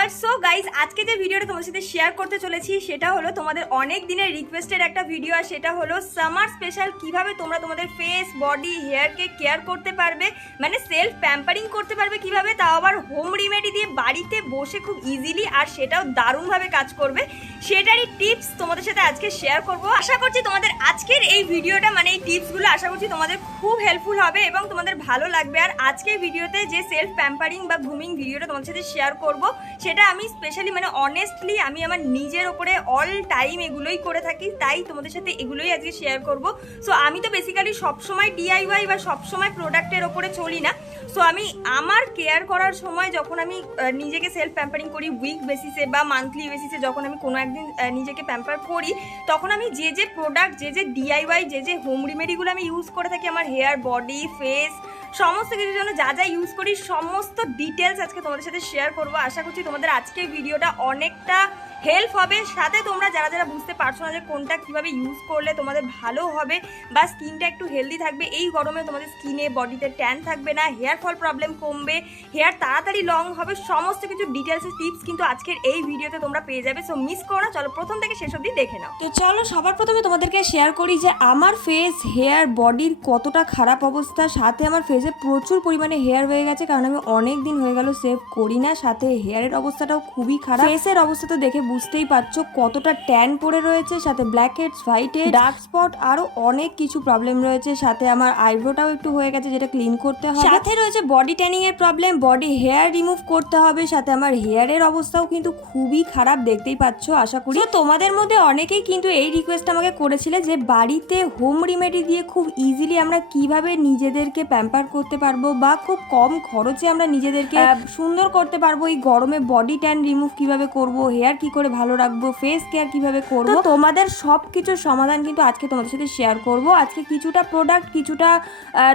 Viewers, so guys আজকে যে ভিডিওটা তোমাদের সাথে শেয়ার করতে চলেছি সেটা হলো তোমাদের অনেক দিনের রিকোয়েস্টেড একটা ভিডিও। আর সেটা হলো সামার স্পেশাল কিভাবে তোমরা তোমাদের ফেস, বডি, হেয়ারকে কেয়ার করতে পারবে, মানে সেলফ প্যাম্পারিং করতে পারবে কিভাবে, তাও আবার হোম রেমেডি দিয়ে বাড়িতে বসে খুব ইজিলি, আর সেটাও দারুণভাবে কাজ করবে, সেটারই টিপস তোমাদের সাথে আজকে শেয়ার করব। আশা করছি তোমাদের আজকের এই ভিডিওটা, মানে এই টিপসগুলো আশা করছি তোমাদের খুব হেল্পফুল হবে এবং তোমাদের ভালো লাগবে। আর আজকের ভিডিওতে যে সেলফ প্যাম্পারিং বা গ্রুমিং ভিডিওটা তোমাদের সাথে শেয়ার করব সেটা আমি স্পেশালি, মানে অনেস্টলি আমি আমার নিজের ওপরে অল টাইম এগুলোই করে থাকি, তাই তোমাদের সাথে এগুলোই আজকে শেয়ার করব। সো আমি তো বেসিক্যালি সবসময় ডিআইওয়াই বা সবসময় প্রোডাক্টের ওপরে চলি না। সো আমি আমার কেয়ার করার সময় যখন আমি নিজেকে সেলফ প্যাম্পারিং করি উইক বেসিসে বা মান্থলি বেসিসে, যখন আমি কোনো একদিন নিজেকে প্যাম্পার করি, তখন আমি যে প্রোডাক্ট, যে ডিআইওয়াই, যে হোম রেমেডিগুলো আমি ইউজ করে থাকি আমার হেয়ার, বডি, ফেস, সমস্ত কিছুর জন্য যা যা ইউজ করি সমস্ত ডিটেলস আজকে তোমাদের সাথে শেয়ার করব। আশা করছি তোমাদের আজকের ভিডিওটা অনেকটা হেল্প হবে। সাথে তোমরা যারা যারা বুঝতে পারছো না যে কোনটা কীভাবে ইউজ করলে তোমাদের ভালো হবে বা স্কিনটা একটু হেলদি থাকবে, এই গরমে তোমাদের স্কিনে, বডিতে ট্যান থাকবে না, হেয়ার ফল প্রবলেম কমবে, হেয়ার তাড়াতাড়ি লং হবে, সমস্ত কিছু ডিটেলসের টিপস কিন্তু আজকের এই ভিডিওতে তোমরা পেয়ে যাবে। সো মিস করো না, চলো প্রথম থেকে শেষ অবধি দেখে নাও। তো চলো সবার প্রথমে তোমাদেরকে শেয়ার করি যে আমার ফেস, হেয়ার, বডির কতটা খারাপ অবস্থা। সাথে আমার ফেসে প্রচুর পরিমাণে হেয়ার হয়ে গেছে, কারণ আমি অনেক দিন হয়ে গেল সেভ করি না। সাথে হেয়ারের অবস্থাটাও খুবই খারাপ। ফেসের অবস্থা তো দেখে বুঝতেই পারছো কতটা ট্যান পড়ে রয়েছে, সাথে blackheads, whitehead, dark spot, আরো অনেক কিছু প্রবলেম রয়েছে। সাথে আমার আইব্রোটাও একটু হয়ে গেছে, যেটা ক্লিন করতে হবে। সাথে রয়েছে বডি ট্যানিং এর প্রবলেম, বডি হেয়ার রিমুভ করতে হবে। সাথে আমার হেয়ারের অবস্থাও কিন্তু খুবই খারাপ, দেখতেই পাচ্ছো। আশা করি তোমাদের মধ্যে অনেকেই কিন্তু এই রিকোয়েস্ট আমাকে করেছিলে যে বাড়িতে হোম রেমেডি দিয়ে খুব ইজিলি আমরা কিভাবে নিজেদেরকে প্যাম্পার করতে পারবো বা খুব কম খরচে আমরা নিজেদেরকে সুন্দর করতে পারবো। এই গরমে বডি ট্যান রিমুভ কিভাবে করব, হেয়ার কি করে ভালো রাখবো, ফেস কেয়ার কিভাবে করবো, তোমাদের সব কিছুর সমাধান কিন্তু আজকে তোমাদের সাথে শেয়ার করব। আজকে কিছুটা প্রোডাক্ট, কিছুটা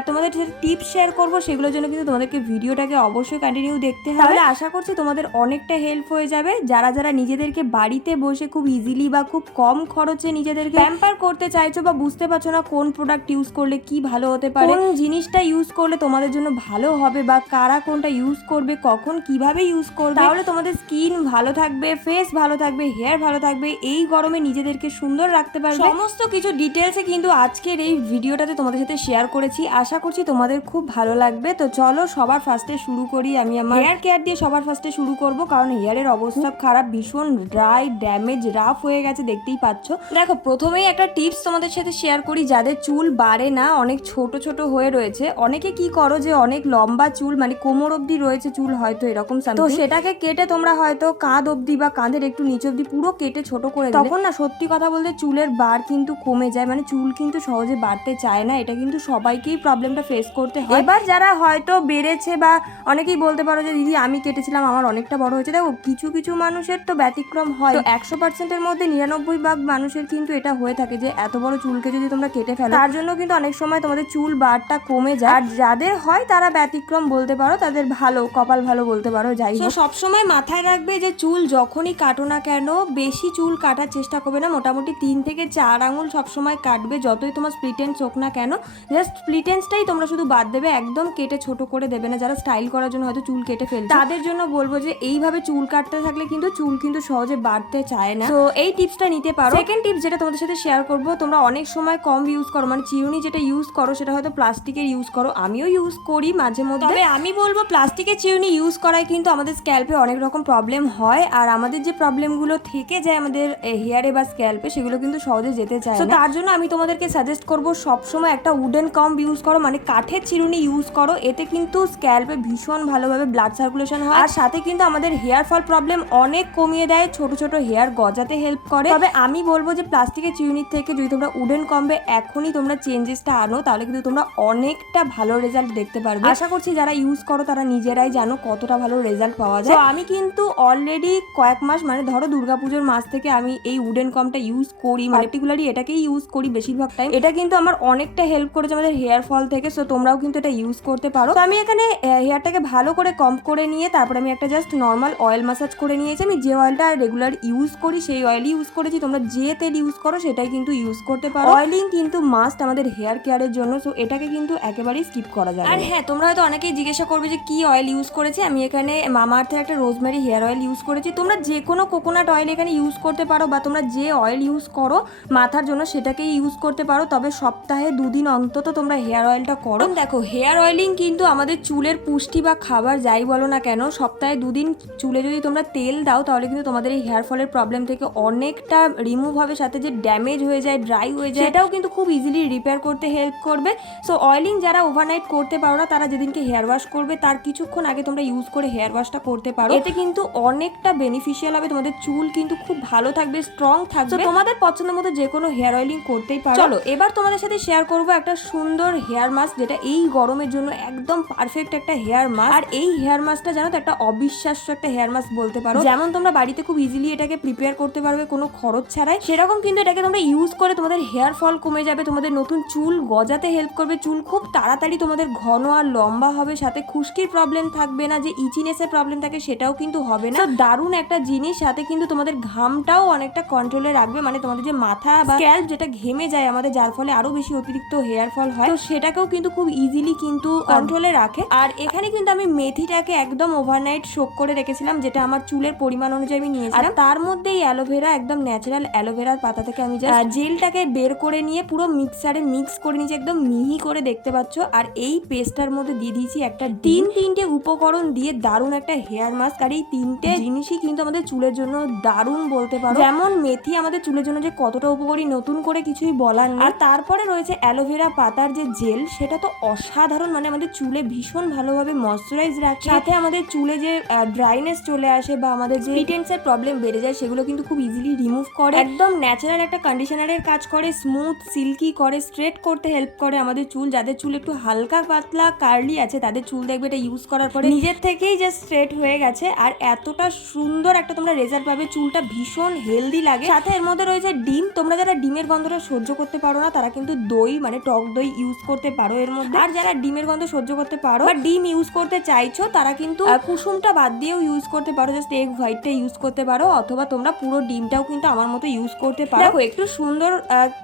তোমাদের সাথে টিপস শেয়ার করব, সেগুলোর জন্য কিন্তু তোমাদেরকে ভিডিওটাকে অবশ্যই কন্টিনিউ দেখতে হবে। তাহলে আশা করছি তোমাদের অনেকটা হেল্প হয়ে যাবে। যারা যারা নিজেদেরকে বাড়িতে বসে খুব ইজিলি বা খুব কম খরচে নিজেদেরকে প্যাম্পার করতে চাইছো বা বুঝতে পারছো না কোন প্রোডাক্ট ইউজ করলে কি ভালো হতে পারে, কোন জিনিসটা ইউজ করলে তোমাদের জন্য ভালো হবে, বা কারা কোনটা ইউজ করবে, কখন কিভাবে ইউজ করবে, তাহলে তোমাদের স্কিন ভালো থাকবে, ফেস ভালো থাকবে, হেয়ার ভালো থাকবে, এই গরমে নিজেদেরকে সুন্দর রাখতে পারবে, সমস্ত কিছু ডিটেলসে কিন্তু আজকের এই ভিডিওটাতে তোমাদের সাথে শেয়ার করেছি। আশা করছি তোমাদের খুব ভালো লাগবে। তো চলো সবার ফার্স্টে শুরু করি। আমি আমার হেয়ার কেয়ার দিয়ে সবার ফার্স্টে শুরু করব, কারণ হেয়ারের অবস্থা খারাপ, ভীষণ ড্রাই, ড্যামেজ, রাফ হয়ে গেছে, দেখতেই পাচ্ছ। দেখো প্রথমেই একটা টিপস তোমাদের সাথে শেয়ার করি। যাদের চুল বাড়ে না, অনেক ছোট ছোট হয়ে রয়েছে, অনেকে কি করো যে অনেক লম্বা চুল, মানে কোমর অবধি রয়েছে চুল হয়তো এরকম, তো সেটাকে কেটে তোমরা হয়তো কাঁধ অবধি বা কাঁধের একটু নিচ অবধি পুরো কেটে ছোট করে দিলে, তখন না সত্যি কথা বলতে চুলের বার কিন্তু কমে যায়, মানে চুল কিন্তু সহজে বাড়তে চায় না। এটা কিন্তু সবাইকেই প্রবলেমটা ফেস করতে হয়। এবার যারা হয়তো বেড়েছে, বা অনেকেই বলতে পারো যে দিদি আমি কেটেছিলাম আমার অনেকটা বড় হয়েছে, দেখো কিছু কিছু মানুষের তো ব্যতিক্রম হয়। তো 100%-এর মধ্যে 99% মানুষের কিন্তু এটা হয়ে থাকে যে এত বড় চুলকে যদি তোমরা কেটে ফেলো, তার জন্য কিন্তু অনেক সময় তোমাদের চুল বারটা কমে যায়। আর যাদের হয় তারা ব্যতিক্রম বলতে পারো, তাদের ভালো কপাল ভালো বলতে পারো। যাই হোক, সবসময় মাথায় রাখবে যে চুল যখনই কাটো না কেন, বেশি চুল কাটার চেষ্টা করবে না, মোটামুটি 3 থেকে 4 আঙুল সবসময় কাটবে। যতই তোমার স্প্লিট এন্ডস হোক না কেন, জাস্ট স্প্লিট এন্ডসটাই তোমরা শুধু বাদ দেবে, একদম কেটে ছোট করে দেবে না। যারা স্টাইল করার জন্য হয়তো চুল কেটে ফেলছে, তাদের জন্য বলবো যে এইভাবে চুল কাটতে থাকলে কিন্তু চুল কিন্তু সহজে বাড়তে চায় না। তো এই টিপসটা নিতে পারো। সেকেন্ড টিপস যেটা তোমাদের সাথে শেয়ার করবো, তোমরা অনেক সময় কম ইউজ করো, মানে চিরুনি যেটা ইউজ করো সেটা হয়তো প্লাস্টিকের ইউজ করো, আমিও ইউজ করি মাঝে মধ্যে। তবে আমি বলবো প্লাস্টিকের চিরুনি ইউজ করায় কিন্তু আমাদের স্ক্যাল্পে অনেক রকম প্রবলেম হয়, আর আমাদের যে প্রবলেমগুলো থেকে যায় আমাদের হেয়ারে বা স্ক্যাল্পে, সেগুলো কিন্তু সহজে যেতে চায় না। তার জন্য আমি তোমাদেরকে সাজেস্ট করবো সবসময় একটা উডেন কম্ব ইউজ করো, মানে কাঠের চিরুনি ইউজ করো। এতে কিন্তু স্ক্যাল্পে ভীষণ ভালোভাবে ব্লাড সার্কুলেশন হয়, আর সাথে কিন্তু আমাদের হেয়ার ফল প্রবলেম অনেক কমিয়ে দেয়, ছোট ছোট হেয়ার গজাতে হেল্প করে। তবে আমি বলবো যে প্লাস্টিকের চিরুনির থেকে যদি তোমরা উডেন কম্বে এখনই তোমরা চেঞ্জেসটা আনো, তাহলে কিন্তু তোমরা অনেকটা ভালো রেজাল্ট দেখতে পারবে। আশা করছি যারা ইউজ করো তারা নিজেরাই জানো কতটা ভালো রেজাল্ট পাওয়া যায়। তো আমি কিন্তু অলরেডি কয়েক মাস, মানে ধরো দুর্গাপুজোর মাস থেকে আমি এই উডেন কম্বটা ইউজ করি, পার্টিকুলারলি এটাকেই ইউজ করি বেশিরভাগ টাইম। এটা কিন্তু আমার অনেকটা হেল্প করেছে আমাদের হেয়ার ফল থেকে। সো তোমরাও কিন্তু এটা ইউজ করতে পারো। তো আমি এখানে হেয়ারটাকে ভালো করে কম্ব করে নিয়ে তারপর আমি একটা জাস্ট নর্মাল অয়েল ম্যাসাজ করে নিয়েছি। আমি যে অয়েলটা রেগুলার ইউজ করি সেই অয়েলই ইউজ করেছি, তোমরা যে তেল ইউজ করো সেটাই কিন্তু ইউজ করতে পারো। অয়েলিং কিন্তু মাস্ট আমাদের হেয়ার কেয়ারের জন্য, সো এটাকে কিন্তু একেবারেই স্কিপ করা যাবে। আর হ্যাঁ, তোমরা হয়তো অনেকেই জিজ্ঞাসা করবে যে কি অয়েল ইউজ করেছি। আমি এখানে মামা আর্থের একটা রোজমেরি হেয়ার অয়েল ইউজ করেছি। তোমরা যে কোনো কোকোনাট অয়েল এখানে ইউজ করতে পারো, বা তোমরা যে অয়েল ইউজ করো মাথার জন্য সেটাকেই ইউজ করতে পারো। তবে সপ্তাহে 2 দিন অন্তত তোমরা হেয়ার অয়েলটা করো। দেখো, হেয়ার অয়েলিং কিন্তু আমাদের চুলের পুষ্টি বা খাবার যাই বলো না কেন, সপ্তাহে 2 দিন চুলে যদি তোমরা তেল দাও তাহলে কিন্তু তোমাদের এই হেয়ার ফলের প্রবলেম থেকে অনেকটা রিমুভ হবে। সাথে যে ড্যামেজ হয়ে যায়, ড্রাই হয়ে যায়, সেটাও কিন্তু খুব ইজিলি রিপেয়ার করতে হেল্প করবে। সো অয়েলিং যারা ওভারনাইট করতে পারো না তারা যেদিনকে হেয়ার ওয়াশ করবে তার কিছুক্ষণ আগে তোমরা ইউজ করে হেয়ার ওয়াশটা করতে পারো। এতে কিন্তু অনেকটা বেনিফিশিয়াল হবে, তোমাদের চুল কিন্তু খুব ভালো থাকবে, স্ট্রং থাকবে। তোমাদের পছন্দ মতো যে কোনো হেয়ার অয়েলিং করতেই পারো। চলো এবার তোমাদের সাথে শেয়ার করবো একটা সুন্দর হেয়ার মাস্ক, যেটা এই গরমের জন্য একদম পারফেক্ট একটা হেয়ার মাস্ক। আর এই হেয়ার মাস্কটা জানো তো একটা অবিশ্বাস্য একটা হেয়ার মাস্ক বলতে পারো। যেমন তোমরা বাড়িতে খুব ইজিলি এটাকে প্রিপেয়ার করতে পারবে কোনো খরচ ছাড়াই, সেরকম কিন্তু এটাকে তোমরা ইউজ করে তোমাদের হেয়ার ফল কমে যাবে, তোমাদের নতুন চুল গজাতে হেল্প করবে, চুল খুব তাড়াতাড়ি তোমাদের ঘন আর লম্বা হবে, সাথে খুশকির প্রবলেম থাকবে না, যে ইচিনেসের প্রবলেম থাকে সেটাও কিন্তু হবে না। দারুণ একটা জিনিস, সাথে কিন্তু তোমাদের ঘামটাও অনেকটা কন্ট্রোলে রাখবে, মানে তোমাদের যে মাথা বা স্ক্যাল্প যেটা ঘেমে যায় আমাদের, যার ফলে আরো বেশি অতিরিক্ত হেয়ার ফল হয়, তো সেটাকেও কিন্তু খুব ইজিলি কিন্তু কন্ট্রোলে রাখে। আর এখানে কিন্তু আমি মেথিটাকে একদম ওভারনাইট সোক করে রেখেছিলাম, যেটা আমার চুলের পরিমাণ অনুযায়ী আমি নিয়েছিলাম। তার মধ্যে এই অ্যালোভেরা, একদম ন্যাচারাল অ্যালোভেরার পাতা থেকে আমি জেলটাকে বের করে নিয়ে পুরো মিক্সারে মিক্স করে নিয়েছি, একদম মিহি করে দেখতে পাচ্ছ। আর এই পেস্টটার মধ্যে দিয়ে দিয়েছি একটা তিনটে উপকরণ দিয়ে দারুণ একটা হেয়ার মাস্ক। আর এই 3টে জিনিসই কিন্তু আমাদের চুলের জন্য দারুণ বলতে পারো। যেমন মেথি আমাদের চুলের জন্য যে কতটা উপকারী, নতুন করে কিছুই বলার নেই। আর তারপরে রয়েছে অ্যালোভেরা পাতার যে জেল, সেটা তো অসাধারণ, মানে আমাদের চুলে ভীষণ ভালোভাবে ময়শ্চারাইজ রাখে, সাথে আমাদের চুলে যে ড্রাইনেস চলে আসে বা আমাদের যে রিটেন্সের প্রবলেম বেড়ে যায় সেগুলো কিন্তু খুব ইজিলি রিমুভ করে। একদম ন্যাচারাল একটা কন্ডিশনারের কাজ করে, স্মুথ সিল্কি করে, স্ট্রেট করতে হেল্প করে আমাদের চুল। যাদের চুল একটু হালকা পাতলা কার্লি আছে তাদের চুল দেখবে এটা ইউজ করার পরে নিজের থেকেই জাস্ট স্ট্রেট হয়ে গেছে, আর এতটা সুন্দর একটা তোমরা রেজাল্ট পাবে, চুলটা ভীষণ হেলদি লাগে। সাথে এর মধ্যে রয়েছে ডিম, তোমরা যারা ডিমের গন্ধটা সহ্য করতে পারো না তারা কিন্তু দই, মানে টক দই ইউজ করতে পারো এর মধ্যে। আর যারা ডিমের গন্ধ সহ্য করতে পারো বা ডিম ইউজ করতে চাইছো তারা কিন্তু কুসুমটা বাদ দিয়েও ইউজ করতে পারো, জাস্ট এগ হোয়াইটটা ইউজ করতে পারো, অথবা তোমরা পুরো ডিমটাও কিন্তু আমার মতো ইউজ করতে পারো। দেখো, একটু সুন্দর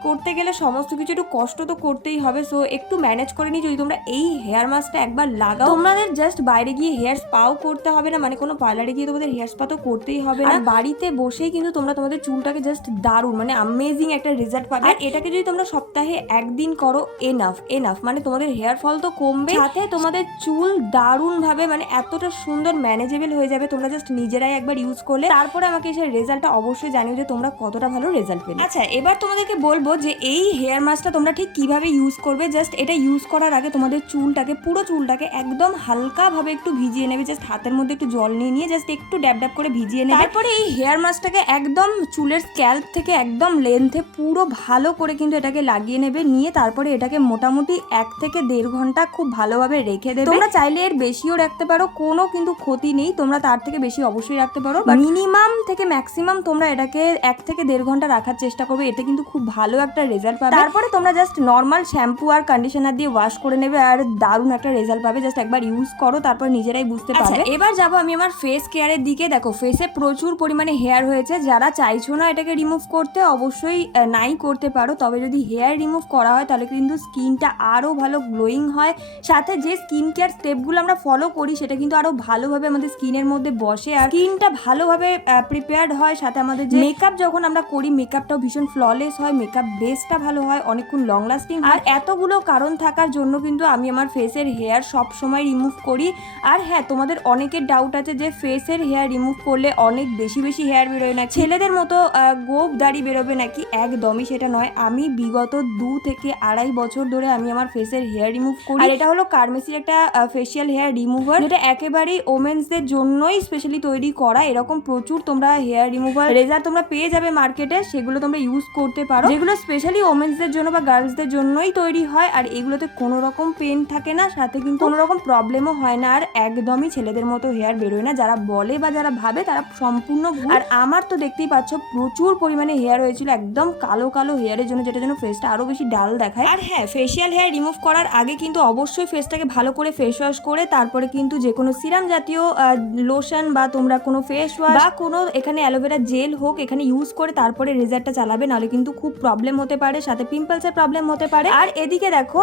করতে গেলে সমস্ত কিছু একটু কষ্ট তো করতেই হবে, সো একটু ম্যানেজ করে নিয়ে যদি তোমরা এই হেয়ার মাস্কটা একবার লাগাও, তোমাদের জাস্ট বাইরে গিয়ে হেয়ার স্পাও করতে হবে না, মানে কোনো পার্লারে গিয়ে তোমাদের হেয়ার স্পা তো করতেই হবে না, বাড়িতে বসেই কিন্তু তোমরা তোমাদের চুলটাকে জাস্ট দারুণ, মানে অ্যামেজিং একটা রেজাল্ট পাবে। আর এটাকে যদি তোমরা সপ্তাহে 1 দিন করো, এনাফ, মানে তোমাদের হেয়ার ফল তো কমবে, সাথে তোমাদের চুল দারুণ ভাবে, মানে এতটা সুন্দর ম্যানেজেবল হয়ে যাবে। তোমরা জাস্ট নিজেরাই একবার ইউজ করলে তারপরে আমাকে সেই রেজাল্টটা অবশ্যই জানিও যে তোমরা কতটা ভালো রেজাল্ট পেলে। আচ্ছা, এবার তোমাদেরকে বলবো যে এই হেয়ার মাস্কটা তোমরা ঠিক কিভাবে ইউজ করবে। জাস্ট এটা ইউজ করার আগে তোমাদের চুলটাকে, পুরো চুলটাকে একদম হালকা ভাবে একটু ভিজিয়ে নেবে, জাস্ট হাতের মধ্যে একটু জল নিয়ে জাস্ট একটু ড্যাব ড্যাব করে ভিজিয়ে নেবে। তারপরে এই হেয়ার মাস্কটাকে একদম চুলের স্ক্যাল্প থেকে একদম লেন্থে পুরো ভালো করে কিন্তু এটাকে লাগিয়ে নেবে, নিয়ে তারপরে এটাকে মোটামুটি 1 থেকে 1.5 ঘন্টা খুব ভালোভাবে রেখে দেবে। তোমরা চাইলে এর বেশিও রাখতে পারো, কোনো কিন্তু ক্ষতি নেই, তোমরা তার থেকে বেশি অবশ্যই রাখতে পারো, মিনিমাম থেকে ম্যাক্সিমাম তোমরা এটাকে 1 থেকে 1.5 ঘন্টা রাখার চেষ্টা করবে, এতে কিন্তু খুব ভালো একটা রেজাল্ট পাবে। তারপরে তোমরা জাস্ট নর্মাল শ্যাম্পু আর কন্ডিশনার দিয়ে ওয়াশ করে নেবে, আর দারুণ একটা রেজাল্ট পাবে। জাস্ট একবার ইউজ করো, তারপর নিজেরাই বুঝতে পারবে। এবার যাবো আমি আমার ফেস কেয়ারের দিকে। দেখো, ফেসে প্রচুর পরিমাণে হেয়ার হয়েছে, যারা চাইছো না এটাকে রিমুভ করতে অবশ্যই নাই করতে পারো, তবে যদি হেয়ার রিমুভ করা হয় তাহলে কিন্তু স্কিনটা আরো ভালো গ্লোয়িং হয়, সাথে যে স্কিন কেয়ার স্টেপগুলো আমরা ফলো করি সেটা কিন্তু আরো ভালোভাবে আমাদের স্কিনের মধ্যে বসে, আর স্কিনটা ভালোভাবে প্রিপেয়ার্ড হয়। সাথে আমাদের যে মেকআপ যখন আমরা করি, মেকআপটাও ভীষণ ফ্ললেস হয়, মেকআপ বেসটা ভালো হয়, অনেকক্ষণ লং লাস্টিং। আর এতগুলো কারণ থাকার জন্য কিন্তু আমি আমার ফেসের হেয়ার সব সময় রিমুভ করি। আর হ্যাঁ, তোমাদের অনেকের ডাউট আছে যে ফেসের হেয়ার রিমুভ করলে অনেক বেশি হেয়ার বেরোয় না, ছেলেদের মতো গোপ দাড়ি বেরোবে নাকি, একদমই সেটা নয়। আমি বিগত 2 থেকে 2.5 বছর ধরে আমি আমার ফেসের হেয়ার রিমুভ করি, আর এটা হলো কার্মেসির একটা ফেশিয়াল হেয়ার রিমুভার, যেটা একেবারেই ওমেন্সদের জন্যই স্পেশালি তৈরি করা। এরকম প্রচুর তোমরা হেয়ার রিমুভার রেজার তোমরা পেয়ে যাবে মার্কেটে, সেগুলো তোমরা ইউজ করতে পারো, যেগুলো স্পেশালি ওমেন্সদের জন্য বা গার্লসদের জন্যই তৈরি হয়। আর এগুলোতে কোনো রকম পেন থাকে না, সাথে কিন্তু কোনো রকম প্রবলেমও হয় না, আর একদমই ছেলেদের মতো হেয়ার বেরোয় না। যারা বলে বা যারা ভাবে তারা সম্পূর্ণ ভুল। আর আমার তো দেখতেই পাচ্ছ প্রচুর পরিমাণে হেয়ার হয়েছিল, একদম কালো হেয়ারের জন্য, যেটা জন্য ফেসটা আরো বেশি ডাল দেখায়। আর হ্যাঁ, ফেশিয়াল হেয়ার রিমুভ করার আগে কিন্তু অবশ্যই ফেসটাকে ভালো করে ফেস ওয়াশ করে তারপরে কিন্তু যে কোনো সিরাম জাতীয় লোশন বা তোমরা কোনো ফেস ওয়াশ বা কোনো এখানে অ্যালোভেরা জেল হোক এখানে ইউজ করে তারপরে রেজারটা চালাবে, নাহলে কিন্তু খুব প্রবলেম হতে পারে, সাথে পিম্পলসের প্রবলেম হতে পারে। আর এদিকে দেখো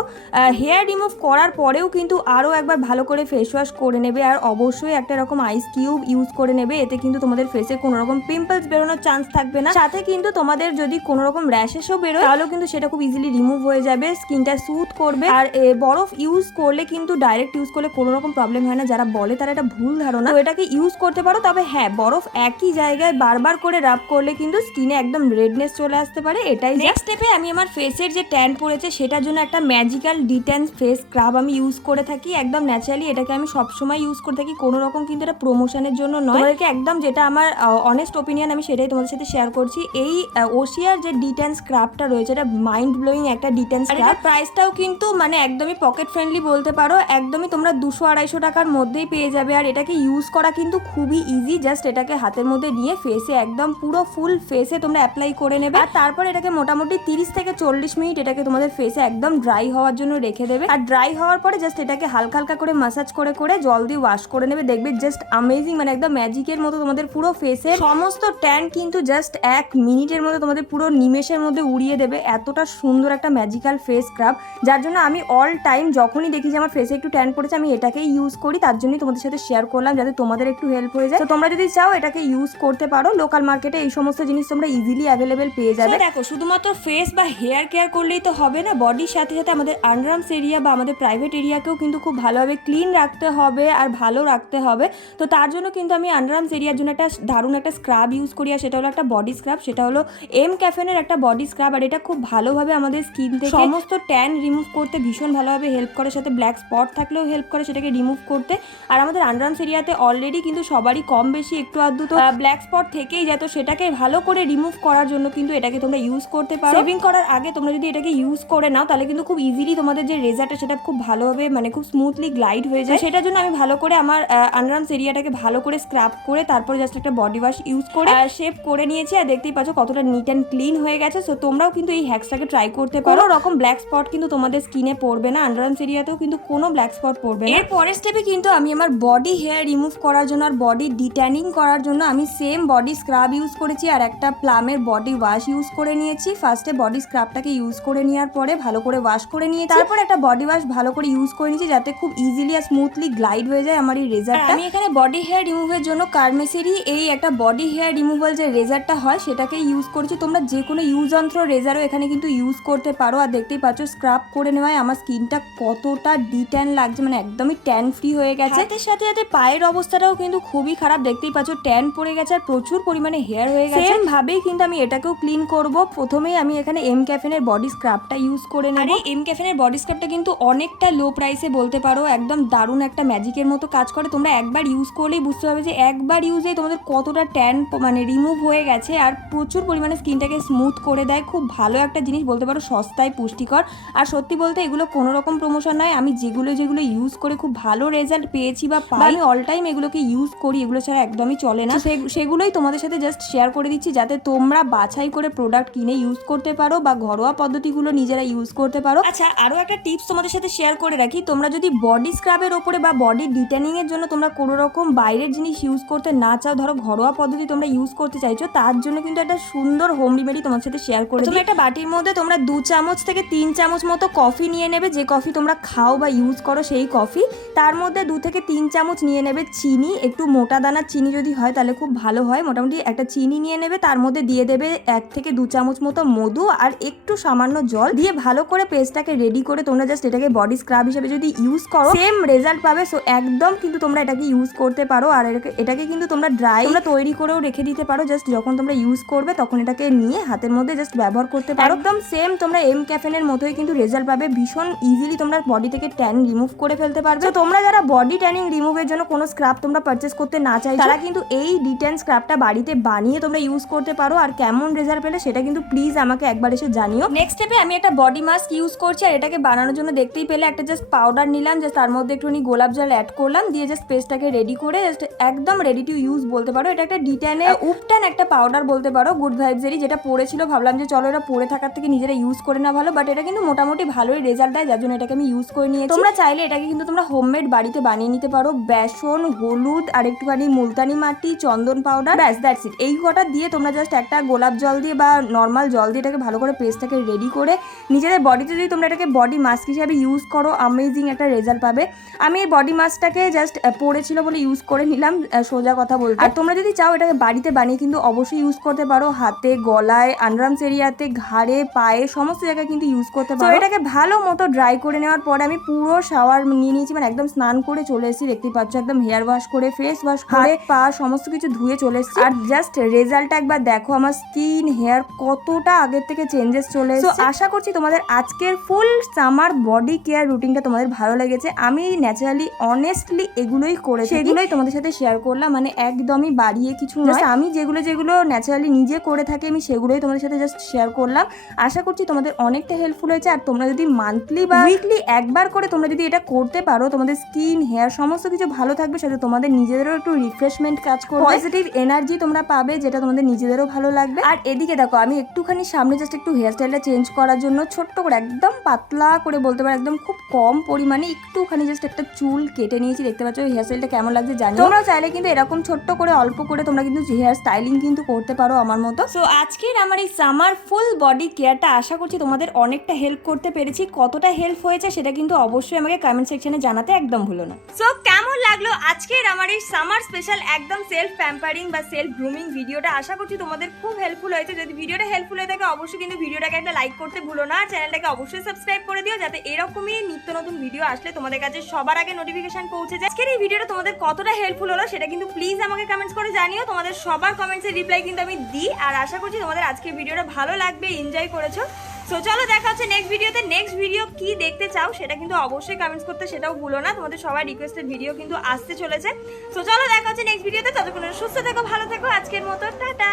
হেয়ার রিমুভ করার পরেও কিন্তু আরও একবার ভালো করে ফেস ওয়াশ করে নেবে, আর অবশ্যই একটা রকম আইস কিউব ইউজ করে নেবে। এতে কিন্তু তোমাদের ফেসে কোনো রকম পিম্পলস বেরোনোর চান্স থাকবে না, সাথে কিন্তু তোমাদের যদি কোনো রকম র্যাশেসও বেরোয় তাহলেও কিন্তু সেটা খুব ইজিলি রিমুভ হয়ে যাবে, স্কিনটা স্মুথ করবে। আর বরফ ইউজ করলে কিন্তু ডাইরেক্ট ইউজ করলে কোনো রকম প্রবলেম হয় না, যারা বলে তারা এটা ভুল ধারণা। তো এটাকে ইউজ করতে পারো, তবে হ্যাঁ বরফ একই জায়গায় বারবার করে রাব করলে কিন্তু স্কিনে একদম রেডনেস চলে আসতে পারে। এটাই নেক্সট স্টেপে আমি আমার ফেসের যে ট্যান পড়েছে সেটার জন্য একটা ম্যাজিক্যাল ডিটেন্স ফেস স্ক্রাব আমি ইউজ করে থাকি, একদম ন্যাচারালি। এটাকে আমি সবসময় ইউজ করে থাকি, কোনো রকম কিন্তু এটা প্রমোশনের জন্য নয়, তোমাদেরকে একদম যেটা আমার অনেস্ট ওপিনিয়ন আমি সেটাই তোমাদের সাথে শেয়ার করছি। এই ওশিয়ার যে ডিটেন্স স্ক্রাবটা রয়েছে এটা মাইন্ড ব্লোয়িং একটা ডিটেন্স স্ক্রাব, প্রাইসটাও কিন্তু মানে একদমই পকেট ফ্রেন্ডলি বলতে পারো, একদমই তোমরা 200-250 টাকার মধ্যেই পেয়ে যাবে। আর এটাকে ইউজ করা কিন্তু খুবই ইজি, জাস্ট এটাকে হাতের মধ্যে নিয়ে ফেসে একদম পুরো ফুল ফেসে তোমরা অ্যাপ্লাই করে নেবে, আর তারপর এটাকে মোটামুটি 30 থেকে 40 মিনিট এটাকে তোমাদের ফেসে একদম ড্রাই হওয়ার জন্য রেখে দেবে। আর ড্রাই হওয়ার পরে জাস্ট এটাকে হালকা হালকা করে মাসাজ করে করে জল দিয়ে ওয়াশ করে নেবে, দেখবে জাস্ট অ্যামেজিং, মানে একদম ম্যাজিকের মতো তোমাদের পুরো ফেসে সমস্ত ট্যান কিন্তু জাস্ট 1 মিনিটের মধ্যে তোমাদের পুরো নিমেষের মধ্যে উড়িয়ে দেবে। এতটা সুন্দর একটা ম্যাজিক্যাল ফেস স্ক্রাব, যার জন্য আমি অল টাইম যখনই দেখি যে আমার ফেসে একটু ট্যান পড়েছে আমি এটাকেই ইউজ করি, তার জন্যই তোমাদের সাথে শেয়ার করলাম যাতে তোমাদের একটু হেল্প হয়ে যায়। তো তোমরা যদি চাও এটাকে ইউজ করতে পারো, লোকাল মার্কেটে এই সমস্ত জিনিস তোমরা ইজিলি অ্যাভেলেবেল পেয়ে যাবে। দেখো শুধুমাত্র ফেস বা হেয়ার কেয়ার করলেই তো হবে না, বডির সাথে সাথে আমাদের আন্ডারআর্মস এরিয়া বা আমাদের প্রাইভেট এরিয়াকেও কিন্তু খুব ভালোভাবে ক্লিন রাখতে হবে আর ভালো রাখতে হবে। তো তার জন্য কিন্তু আমি আন্ডারআর্মস এরিয়ার জন্য একটা দারুণ একটা স্ক্রাব ইউজ করি, আর সেটা হলো একটা বডি স্ক্রাব, সেটা হলো এম ক্যাফেনের একটা বডি স্ক্রাব। আর এটা খুব ভালোভাবে আমাদের স্কিন থেকে সমস্ত ট্যান রিমুভ করতে ভীষণ ভালোভাবে হেল্প করে, সাথে ব্ল্যাক স্পট থাকলেও হেল্প করে সেটাকে রিমুভ করতে। আর আমাদের আন্ডারআর্মস এরিয়াতে অলরেডি কিন্তু সবারই কম বেশি একটু আধটু তো ব্ল্যাক স্পট থেকেই যায়, তো সেটাকে ভালো করে রিমুভ করার জন্য কিন্তু এটাকে তোমরা ইউজ করতে পারো। শেভিং করার আগে তোমরা যদি এটাকে ইউজ করে নাও তাহলে কিন্তু খুব ইজিলি তোমাদের যে রেজারটা সেটা খুব ভালোভাবে মানে খুব স্মুথলি গ্লাইড হয়ে যায়। সেটার জন্য আমি ভালো করে আমার আন্ডারআর্মস এরিয়াটাকে ভালো করে স্ক্রাব করে তারপরে জাস্ট একটা বডি ওয়াশ ইউজ করে শেভ করে নিয়েছি, আর দেখতেই পাচ্ছ কতটা নিট অ্যান্ড ক্লিন হয়ে গেছে। সো তোমরাও কিন্তু এই হ্যাকসটাকে ট্রাই করতে পারো, কোনো রকম ব্ল্যাক স্পট কিন্তু তোমাদের স্কিনে পড়বে না, আন্ডারআর্মস এরিয়াতেও কিন্তু কোনো ব্ল্যাক স্পট পড়বে না। এর পরের স্টেপে কিন্তু আমি আমার বডি হেয়ার রিমুভ করার জন্য আর বডি ডিট্যানিং করার জন্য আমি সেম বডি স্ক্রাব ইউজ করেছি আর একটা প্লামের বডি ওয়াশ ইউজ করে নিয়েছি। ফার্স্টে বডি স্ক্রাবটাকে ইউজ করে নেওয়ার পরে ভালো করে ওয়াশ করে নিয়েছি, তারপর একটা বডি ওয়াশ ভালো করে ইউজ করে নিয়েছি যাতে খুব ইজিলি আর স্মুথলি গ্লাইড হয়ে যায় আমার এই রেজারটা। আমি এখানে বডি হেয়ার রিমুভের জন্য কার্মেসেরই এই একটা বডি হেয়ার রিমুভাল যে রেজারটা হয় সেটাকে ইউজ করেছি। তোমরা যে কোনো ইউজ যন্ত্র রেজারও এখানে কিন্তু ইউজ করতে পারো। আর দেখতেই পাচ্ছ স্ক্রাব করে নেওয়ায় আমার স্কিনটা কতটা ডিট্যান লাগছে, মানে একদমই ট্যান ফ্রি হয়ে গেছে। সাথে সাথে পায়ের অবস্থাটাও কিন্তু খুবই খারাপ, দেখতেই পাচ্ছ ট্যান পড়ে গেছে আর প্রচুর পরিমাণে হেয়ার হয়ে গেছে। সেম ভাবেই কিন্তু আমি এটাকেও ক্লিন করব। প্রথমেই আমি এখানে এম ক্যাফেনের বডি স্ক্রাবটা ইউজ করে নেব। আর এম ক্যাফেনের বডি স্ক্রাবটা কিন্তু অনেকটা লো প্রাইসে বলতে পারো, একদম দারুণ একটা ম্যাজিকের মতো কাজ করে। তোমরা একবার ইউজ করলেই বুঝতে পারবে যে একবার ইউজে তোমাদের কতটা ট্যান মানে রিমুভ হয়ে গেছে, আর প্রচুর পরিমাণে স্কিনটাকে স্মুথ করে দেয়। খুব ভালো একটা জিনিস বলতে পারো, সস্তায় পুষ্টিকর। আর সত্যি বলতে এগুলো কোনো রকম প্রমোশন নয়, আমি যেগুলো ইউজ করে খুব ভালো রেজাল্ট পেয়েছি বা পাই, আমি অল টাইম এগুলোকে ইউজ করি, এগুলো ছাড়া একদমই চলে না। সেগুলোই তোমাদের সাথে জাস্ট শেয়ার করে দিচ্ছি যাতে তোমরা বাছাই করে প্রোডাক্ট কিনে ইউজ করতে পারো বা ঘরোয়া পদ্ধতিগুলো নিজেরা ইউজ করতে পারো। আচ্ছা, আরও একটা টিপস তোমাদের সাথে শেয়ার করে রাখি, তোমরা যদি বডি স্ক্রাবের ওপরে বা বডি ডিটেনিং এর জন্য তোমরা কোনো রকম বাইরের জিনিস ইউজ করতে না চাও, ধরো ঘরোয়া পদ্ধতি তোমরা ইউজ করতে চাইছো, তার জন্য কিন্তু একটা সুন্দর হোম রেমেডি তোমার সাথে শেয়ার করে দিই। একটা বাটির মধ্যে তোমরা 2 চামচ থেকে 3 চামচ মতো কফি নিয়ে নেবে, যে কফি তোমরা খাও বা ইউজ করো সেই কফি। তার মধ্যে 2 থেকে 3 চামচ নিয়ে নেবে চিনি, একটু মোটা দানার চিনি যদি হয় তাহলে খুব ভালো হয়, মোটামুটি একটা চিনি নিয়ে নেবে। তার মধ্যে দিয়ে দেবে 1 থেকে 2 চামচ মতো মধু আর একটু সামান্য জল দিয়ে ভালো করে পেস্টটাকে রেডি করে তোমরা জাস্ট এটাকে বডি স্ক্রাব হিসেবে যদি ইউজ করো সেম রেজাল্ট পাবে। সো একদম কিন্তু তোমরা এটাকে ইউজ করতে পারো। আর এটাকে কিন্তু তোমরা ড্রাই তৈরি করেও রেখে দিতে পারো, জাস্ট যখন তোমরা ইউজ করবে তখন এটাকে নিয়ে হাতের মধ্যে জাস্ট ব্যবহার করতে পারো। একদম সেম তোমরা এম ক্যাফেনের মতোই কিন্তু রেজাল্ট পাবে, ভীষণ ইজিলি তোমরা বডি থেকে ট্যান রিমুভ করে ফেলতে পারবে। তো তোমরা যারা বডি ট্যানিং রিমুভের জন্য কোনো স্ক্রাব তোমরা পারচেস করতে না চাইছো তারা কিন্তু এই ডিটেন স্ক্রাবটা বাড়িতে বানিয়ে তোমরা ইউজ করতে পারো। আর কেমন রেজাল্ট পেলে সেটা কিন্তু প্লিজ আমাকে একবার এসে জানিও। নেক্সট স্টেপে আমি একটা বডি মাস্ক ইউজ করছি, আর এটাকে বানানোর জন্য দেখতেই পেলে একটা জাস্ট পাউডার নিলাম, জাস্ট তার মধ্যে একটুখানি গোলাপ জল অ্যাড করলাম, দিয়ে জাস্ট পেস্টটাকে রেডি করে জাস্ট একদম রেডি টু ইউজ বলতে পারো। এটা একটা ডিটেনের উপটান একটা পাউডার বলতে পারো, গুড ভাইবসেরই, যেটা পড়েছিল ভাবলাম যে চলো এটা পরে থাকার থেকে নিজেরা ইউজ করে না ভালো, বাট এটা কিন্তু মোটামুটি ভালোই রেজাল্ট দেয়, যার জন্য এটাকে আমি ইউজ করে নিয়েছি। তোমরা চাইলে এটাকে কিন্তু তোমরা হোমমেড বাড়িতে বানিয়ে নিতে পারো। বেসন, হলুদ আর একটুখানি মুলতানি মাটি, চন্দন পাউডার, ব্যাস দ্যাটস ইট। এই কটা দিয়ে তোমরা জাস্ট একটা গোলাপ জল দিয়ে বা নর্মাল জল দিয়ে এটাকে ভালো করে পেস্টটাকে রেডি করে নিজেদের বডিতে যদি তোমরা এটাকে বডি মাস্ক হিসাবে ইউজ করো, অ্যামেজিং একটা রেজাল্ট পাবে। আমি এই বডি মাস্কটাকে জাস্ট পড়েছিল বলে ইউজ করে নিলাম, সোজা কথা বলতে। আর তোমরা যদি চাও এটাকে বাড়িতে বানিয়ে কিন্তু অবশ্যই ইউজ করতে পারো। হাতে, গলায়, আন্ডারআর্মস এরিয়াতে, ঘাড়ে, পায়ে, সমস্ত জায়গায় কিন্তু ইউজ করতে পারো। এটাকে ভালো মতো ড্রাই করে নেওয়ার পরে আমি পুরো শাওয়ার নিয়ে নিয়েছি, মানে একদম স্নান করে চলে এসেছি। দেখতেই পাচ্ছ একদম হেয়ার ওয়াশ করে, ফেস ওয়াশ করে, পা সমস্ত কিছু ধুয়ে চলে এসেছি। আর জাস্ট রেজাল্টটা একবার দেখো, আমার স্কিন, হেয়ার কতটা আগের থেকে চেঞ্জেস চলে এসেছে। আশা করছি তোমাদের আজকের ফুল সামার বডি কেয়ার রুটিনটা তোমাদের ভালো লেগেছে। আমি ন্যাচারালি অনেস্টলি এগুলোই করেছি, সেগুলোই তোমাদের সাথে শেয়ার করলাম, মানে একদমই বাড়িয়ে কিছু নয়। আমি যেগুলো ন্যাচারালি নিজে করে থাকি আমি সেগুলোই তোমাদের সাথে জাস্ট শেয়ার করলাম। আশা করছি তোমাদের অনেকটা হেল্পফুল হয়েছে। আর তোমরা যদি মান্থলি বা উইকলি একবার করে তোমরা যদি এটা করতে পারো, তোমাদের স্কিন, হেয়ার সমস্ত কিছু ভালো থাকবে, সাথে তোমাদের নিজেদেরও একটু রিফ্রেশমেন্ট কাজ করবে, পজিটিভ এনার্জি তোমরা পাবে, যেটা তোমাদের নিজেদেরও ভালো লাগবে। আর এদিকে দেখো আমি একটুখানি সামনে জাস্ট একটু হেয়ার স্টাইলটা চেঞ্জ করার জন্য ছোট্ট করে একদম পাতলা করে বলতে পারো, একদম খুব কম পরিমাণে একটুখানি জাস্ট একটা চুল কেটে নিয়েছি। দেখতে পাচ্ছ হেয়ার স্টাইলটা কেমন লাগছে জানি। তোমরাও চাইলে কিন্তু এরকম ছোট্ট করে অল্প করে তোমরা কিন্তু হেয়ার স্টাইলিং কিন্তু করতে পারো আমার মতো। সো আজকের আমার এই সামার ফুল বডি কেয়ারটা আশা করছি তোমাদের অনেকটা হেল্প করতে পেরেছি। কতটা হেল্প হয়েছে সেটা কিন্তু অবশ্যই আমাকে কমেন্ট সেকশনে জানাতে একদম ভুলো না। সো কেমন লাগলো আজকের আমার এই সামার স্পেশাল একদম সেলফ প্যাম্পারিং বা সেলফ গ্রুমিং ভিডিওটা? আশা করছি তোমাদের খুব হেল্পফুল হয়েছে। যদি ভিডিওটা হেল্পফুল হয়ে থাকে অবশ্যই কিন্তু ভিডিওটাকে একটা লাইক করতে ভুলো না। আর চ্যানেলটাকে অবশ্যই সাবস্ক্রাইব করে দিও, যাতে এরকমই নিত্য নতুন ভিডিও আসলে তোমাদের কাছে সবার আগে নোটিফিকেশন পৌঁছে যায়। আজকের এই ভিডিওটা তোমাদের কতটা হেল্পফুল হলো সেটা কিন্তু প্লিজ আমাকে কমেন্টস করে জানিও। তোমাদের সবার কমেন্টসের রিপ্লাই কিন্তু আমি দিই। আর আশা করছি তোমাদের আজকের ভিডিওটা ভালো লাগবে, এনজয় করেছো। সো চলো দেখা হচ্ছে নেক্সট ভিডিওতে। নেক্সট ভিডিও কি দেখতে চাও সেটা কিন্তু অবশ্যই কমেন্টস করতে, সেটাও ভুলো না। তোমাদের সবার রিকোয়েস্টেড ভিডিও কিন্তু আসতে চলেছে। সো চলো দেখা হচ্ছে নেক্সট ভিডিওতে। ততক্ষণ সুস্থ থেকো, ভালো থেকো। আজকের মতো টাটা।